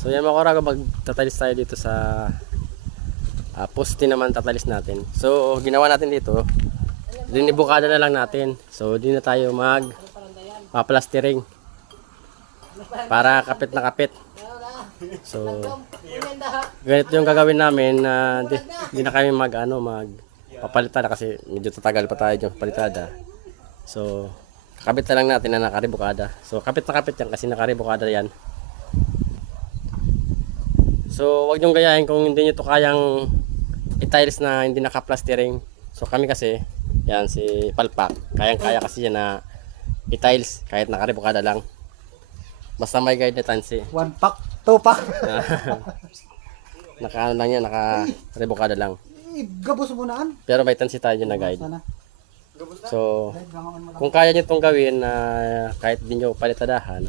So yan mga kurago, magtatalis tayo dito sa poste naman tatalis natin. So ginawa natin dito, dinibukada na lang natin. So di na tayo plastering para kapit na kapit. So ganito yung gagawin namin na di na kami magpapalitada kasi medyo tatagal pa tayo yung palitada. So kakabit na lang natin na nakaribukada. So kapit na kapit yan kasi nakaribukada yan. So wag niyong gayahin kung hindi niyo to kayang i-tiles na hindi naka-plastering. So kami kasi, yan si Palpak, kayang-kaya kasi yan na i-tiles kahit nakaribukada lang. Basta may guide na tansi. 1 pack, 2 pack. Naka-ano lang yan, naka-ribukada lang. Gabos mo naan. Pero may tansi tayo na guide. So kung kaya niyo itong gawin na kahit di nyo palitadahan,